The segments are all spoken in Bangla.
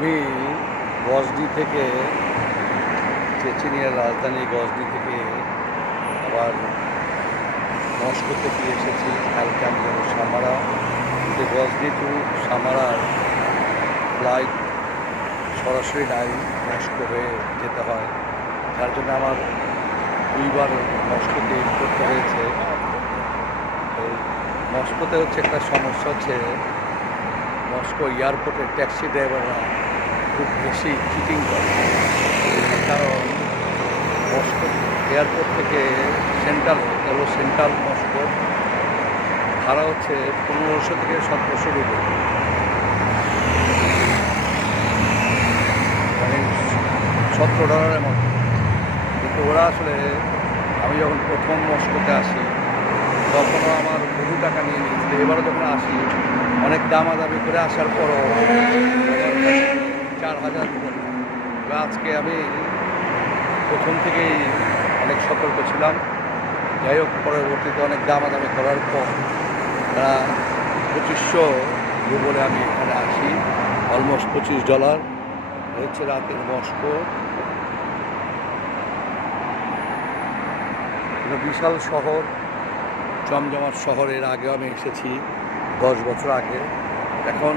আমি গজনি থেকে চেচেনিয়ার রাজধানী গজনি থেকে আবার মস্কোতে ফিরে এসেছি। কালকে আমি যাবো সামারা, কিন্তু গজনি টু সামারার ফ্লাইট সরাসরি নাই, মস্কো হয়ে যেতে হয়। যার জন্য আমার দুইবার মস্কোতে করতে হয়েছে। তো মস্কোতে হচ্ছে একটা সমস্যা হচ্ছে, মস্কো এয়ারপোর্টের ট্যাক্সি ড্রাইভাররা খুব বেশি চিটিং করে। কারণ মস্কো এয়ারপোর্ট থেকে সেন্ট্রাল মস্কো ভাড়া হচ্ছে 1500 থেকে 1700 রুপি, মানে $17 মতো। কিন্তু ওরা আসলে, আমি যখন প্রথম মস্কোতে আসি তখনও আমার বহু টাকা নিয়ে নিয়েছিল। এবারও যখন আসি অনেক দামাদামি করে আসার পরও 4000 করে। আজকে আমি প্রথম থেকেই অনেক সতর্ক ছিলাম। যাই হোক, পরবর্তীতে অনেক দামাদামি করার পর তারা 2500 রুবলে আমি এখানে আসি। অলমোস্ট $25 হচ্ছে রাতের মস্কো। বিশাল শহর, জমজমাট শহর। এর আগেও আমি এসেছি 10 বছর আগে। এখন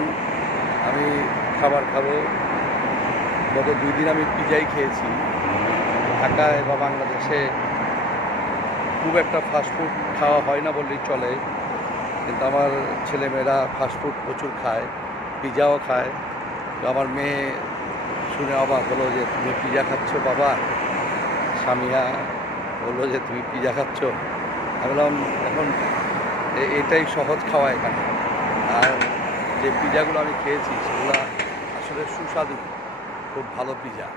আমি খাবার খাবো। গত 2 দিন আমি পিজাই খেয়েছি। ঢাকায় বা বাংলাদেশে খুব একটা ফাস্টফুড খাওয়া হয় না বললেই চলে, কিন্তু আমার ছেলেমেয়েরা ফাস্টফুড প্রচুর খায়, পিজাও খায়। তো আমার মেয়ে শুনে অবাক হলো যে, তুমি পিজা খাচ্ছ বাবা? স্বামীয়া বললো যে, তুমি পিজা খাচ্ছ? আমি বললাম, এখন এটাই সহজ খাওয়া এখানে। আর যে পিজাগুলো আমি খেয়েছি সেগুলো আসলে সুস্বাদু, খুব ভালো পিজা।